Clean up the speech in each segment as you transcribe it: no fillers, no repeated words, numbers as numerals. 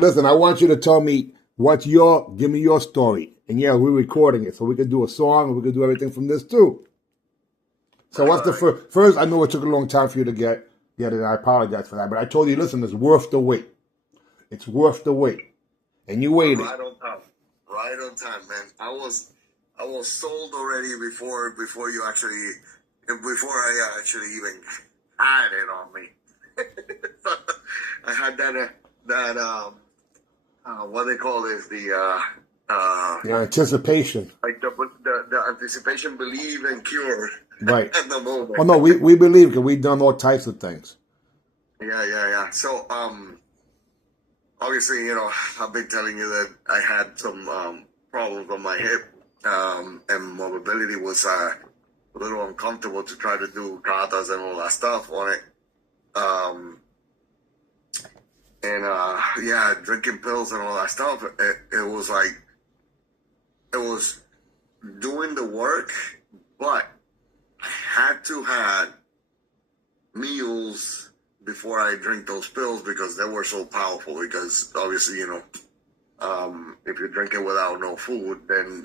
Listen, I want you to tell me give me your story. And yeah, we're recording it, so we could do a song, and we could do everything from this too. So what's the first? I know it took a long time for you to get it, and I apologize for that. But I told you, listen, it's worth the wait. It's worth the wait. And you waited. Right on time. Right on time, man. I was sold already before I actually even had it on me. I had that what they call this, the anticipation. Like the anticipation, believe, and cure. Right. At the moment. Oh no, we believe because we've done all types of things. Yeah. So obviously, I've been telling you that I had some problems on my hip, and mobility was a little uncomfortable to try to do katas and all that stuff on it. Drinking pills and all that stuff. It was doing the work, but I had to have meals before I drink those pills because they were so powerful. Because obviously, if you drink it without no food, then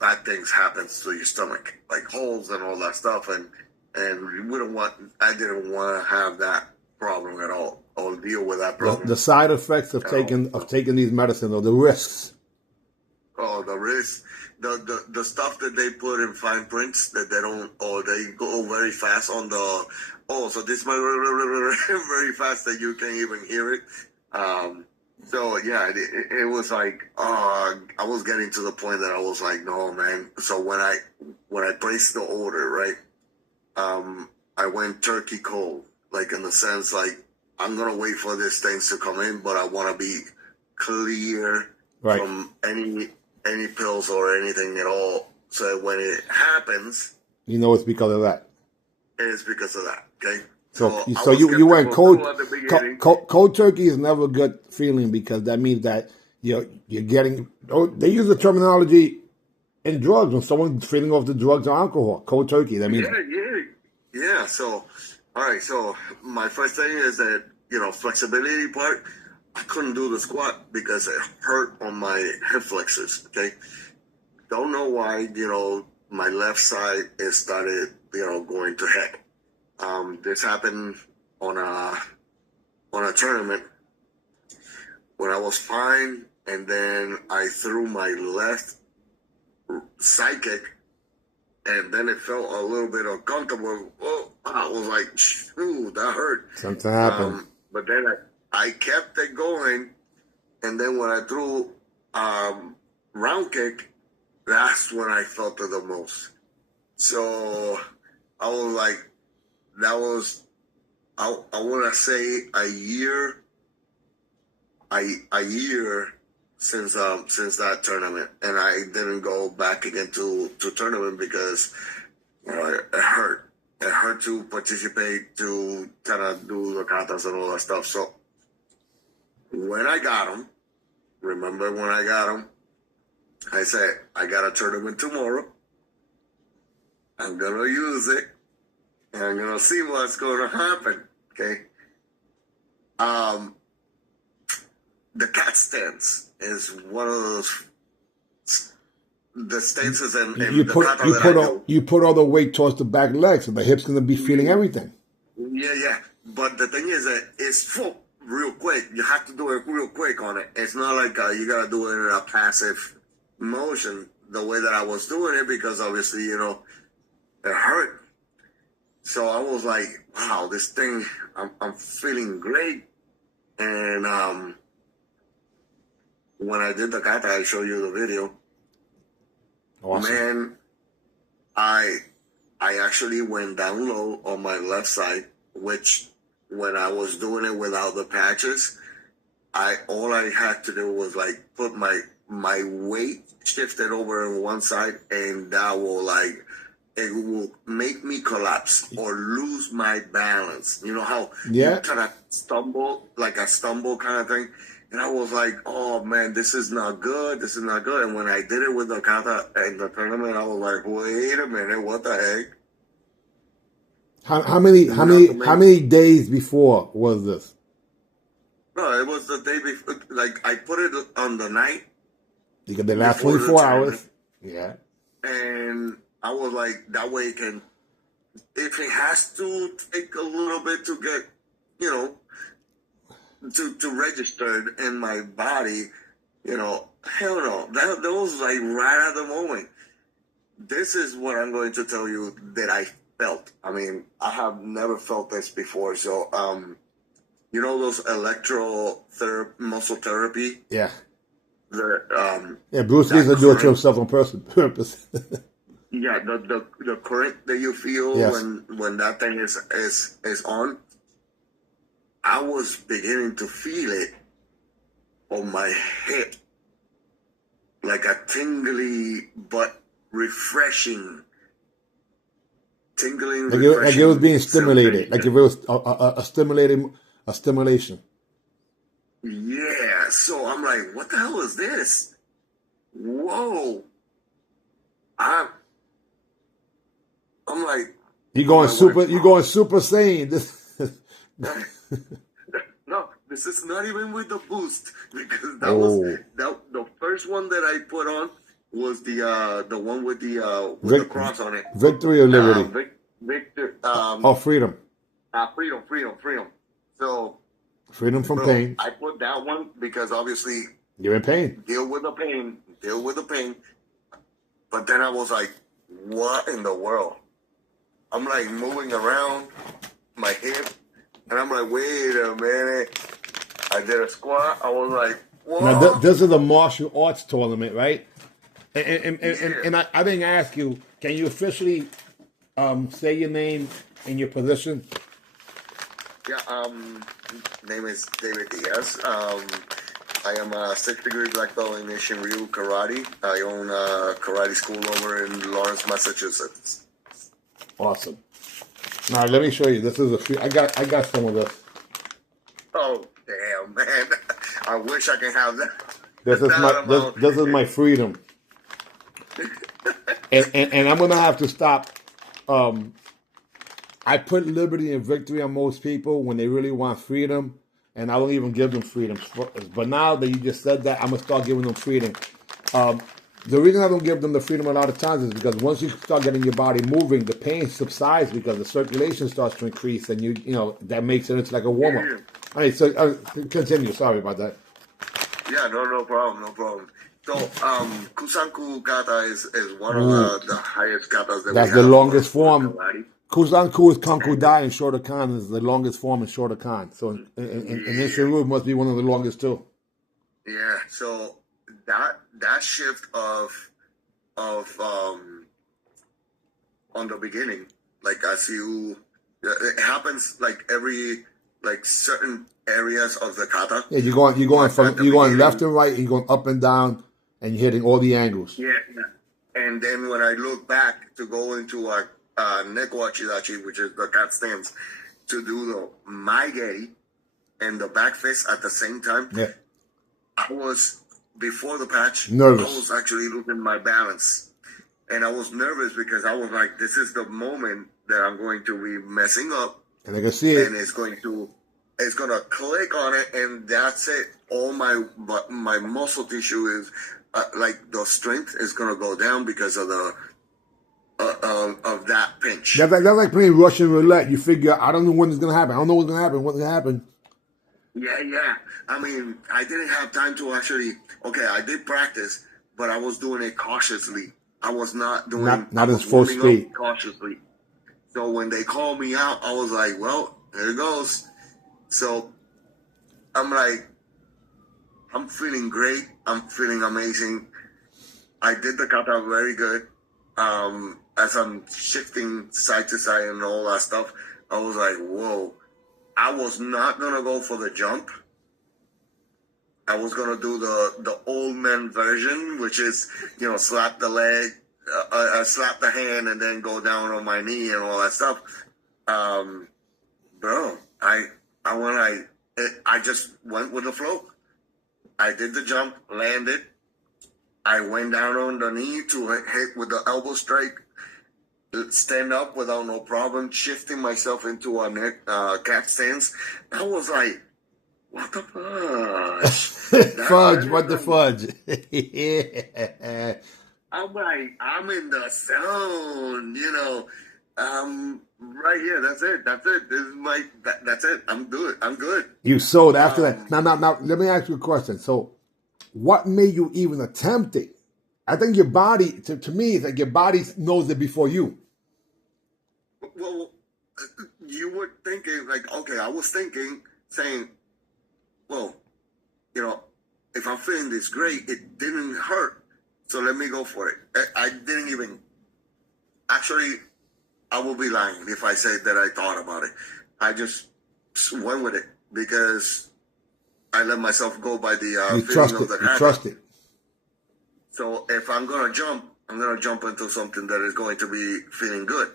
bad things happens to your stomach, like holes and all that stuff, and I didn't want to have that problem at all, or deal with that problem. The side effects of taking these medicines, or the risks. Oh, the risks, the stuff that they put in fine prints that they don't, or they go very fast on the. Oh, so this might very fast that you can't even hear it. So yeah, it was like I was getting to the point that I was like, no, man. So when I placed the order, right, I went turkey cold, like in the sense like I'm gonna wait for these things to come in, but I want to be clear from any pills or anything at all. So when it happens, it's because of that. It's because of that. Okay. So you went cold. Cold turkey is never a good feeling because that means that you're getting. They use the terminology in drugs when someone's feeling off the drugs or alcohol. Cold turkey. That means. Yeah. So, all right. So my first thing is that flexibility part. I couldn't do the squat because it hurt on my hip flexors. Okay. Don't know why. My left side is started. Going to heck. This happened on a tournament when I was fine, and then I threw my left side kick, and then it felt a little bit uncomfortable. Oh, I was like, "Ooh, that hurt." Something happened. But then I kept it going, and then when I threw round kick, that's when I felt it the most. So I was like, that was, I want to say a year since that tournament, and I didn't go back again to tournament because it hurt. It hurt to participate, to kind of do the katas and all that stuff. So when I got them, I said, I got a tournament tomorrow. I'm going to use it. And I'm going to see what's going to happen. Okay. The cat stance is one of those. The stances and you put all the weight towards the back legs, so the hip's going to be feeling everything. Yeah. But the thing is that it's full real quick. You have to do it real quick on it. It's not like you got to do it in a passive motion the way that I was doing it because obviously, it hurt. So I was like, wow, this thing, I'm feeling great. And when I did the kata, I show you the video. Awesome. Man, I actually went down low on my left side, which when I was doing it without the patches, all I had to do was like put my weight shifted over on one side, and that will it will make me collapse or lose my balance. You know how you kind of stumble, like a stumble kind of thing? And I was like, oh man, this is not good. This is not good. And when I did it with the kata in the tournament, I was like, wait a minute, what the heck? How many days before was this? No, it was the day before. Like I put it on the night Because they last before the 24 tournament, hours. Yeah. and I was like, that way it can. If it has to take a little bit to get, you know, to register in my body, you know, hell no. That was like right at the moment. This is what I'm going to tell you that I felt. I mean, I have never felt this before. So, you know those muscle therapy? Yeah. Yeah, Bruce Lee used to do it to himself on purpose. Yeah, the current that you feel Yes. when that thing is on, I was beginning to feel it on my hip, like a tingly but refreshing, Like it was being stimulated, sensation. like if it was a stimulation. Yeah, so I'm like, what the hell is this? Whoa! I'm like, You going super saiyan. No, this is not even with the boost because that was Oh. the first one that I put on was the one with the cross on it. Victory or liberty? Victor. Freedom. Freedom. So Freedom from pain. I put that one because obviously You're in pain. deal with the pain. But then I was like, what in the world? I'm like moving around my hip, and I'm like, wait a minute. I did a squat. I was like, what? Now, this is a martial arts tournament, right? And I didn't ask you, can you officially say your name and your position? Yeah, name is David Diaz. I am a 6th degree black belt in Ryu Karate. I own a karate school over in Lawrence, Massachusetts. Awesome. Now let me show you. This is a free. I got some of this. Oh damn, man! I wish I could have that. This is my freedom. and I'm gonna have to stop. I put liberty and victory on most people when they really want freedom, and I don't even give them freedom. But now that you just said that, I'm gonna start giving them freedom. The reason I don't give them the freedom a lot of times is because once you start getting your body moving, the pain subsides because the circulation starts to increase, and you know that makes it into like a warm up. Yeah. All right, so continue. Sorry about that. Yeah, no problem. So, Kusanku kata is one of the highest katas that That's we have. the longest form. Karate. Kusanku is Kankudai, and Shotokan is the longest form in Shotokan. So, in Ishiru must be one of the longest too. Yeah, so that shift of on the beginning, like as it happens like every like certain areas of the kata. Yeah, you're going left and right, you're going up and down, and you're hitting all the angles. Yeah, and then when I look back to go into a neko achidachi, which is the cat stance, to do the maigeri and the back fist at the same time. Yeah. I was, before the patch, Nervous. I was actually losing my balance. And I was nervous because I was like, this is the moment that I'm going to be messing up. And I can see it. And it's going to click on it, and that's it. All my muscle tissue is, like the strength is going to go down because of the, of that pinch. That's like playing Russian roulette. You figure, I don't know when it's going to happen. I don't know what's going to happen. What's going to happen? Yeah. I mean, I didn't have time to actually. Okay, I did practice, but I was doing it cautiously. I was not doing not as full speed. Cautiously. So when they called me out, I was like, "Well, there it goes." So I'm like, I'm feeling great. I'm feeling amazing. I did the kata very good. As I'm shifting side to side and all that stuff, I was like, "Whoa." I was not going to go for the jump. I was going to do the old man version, which is, slap the leg, slap the hand, and then go down on my knee and all that stuff. Bro, I just went with the flow. I did the jump, landed. I went down on the knee to hit with the elbow strike. Stand up without no problem, shifting myself into a neck cat stance. I was like, what the fudge? Fudge, what the fudge? Yeah. I'm like, I'm in the zone, right here. That's it. That's it. This is that's it. I'm good. I'm good. You sold after that. Now, let me ask you a question. So, what made you even attempt it? I think your body, to me, it's like your body knows it before you. Well, you were thinking, like, okay, I was thinking, saying, well, if I'm feeling this great, it didn't hurt. So let me go for it. I didn't even, actually, I will be lying if I say that I thought about it. I just went with it because I let myself go by the feeling of the You trust it. So if I'm going to jump, I'm going to jump into something that is going to be feeling good.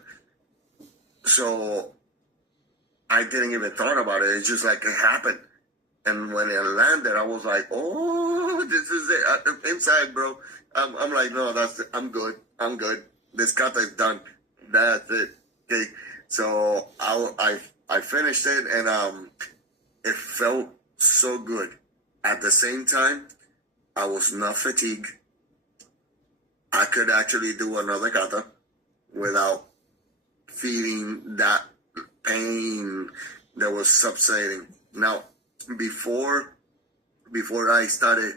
So I didn't even thought about it. It's just like it happened. And when it landed, I was like, oh, this is it. Inside, bro. I'm like, no, that's it. I'm good. I'm good. This kata is done. That's it. Okay. So I finished it, and it felt so good. At the same time, I was not fatigued. I could actually do another kata without feeling that pain that was subsiding. Now, before I started,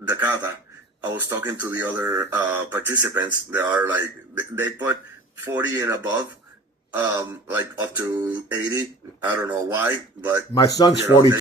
the kata, I was talking to the other participants. They are like, they put 40 and above, like up to 80. I don't know why, but my son's 40.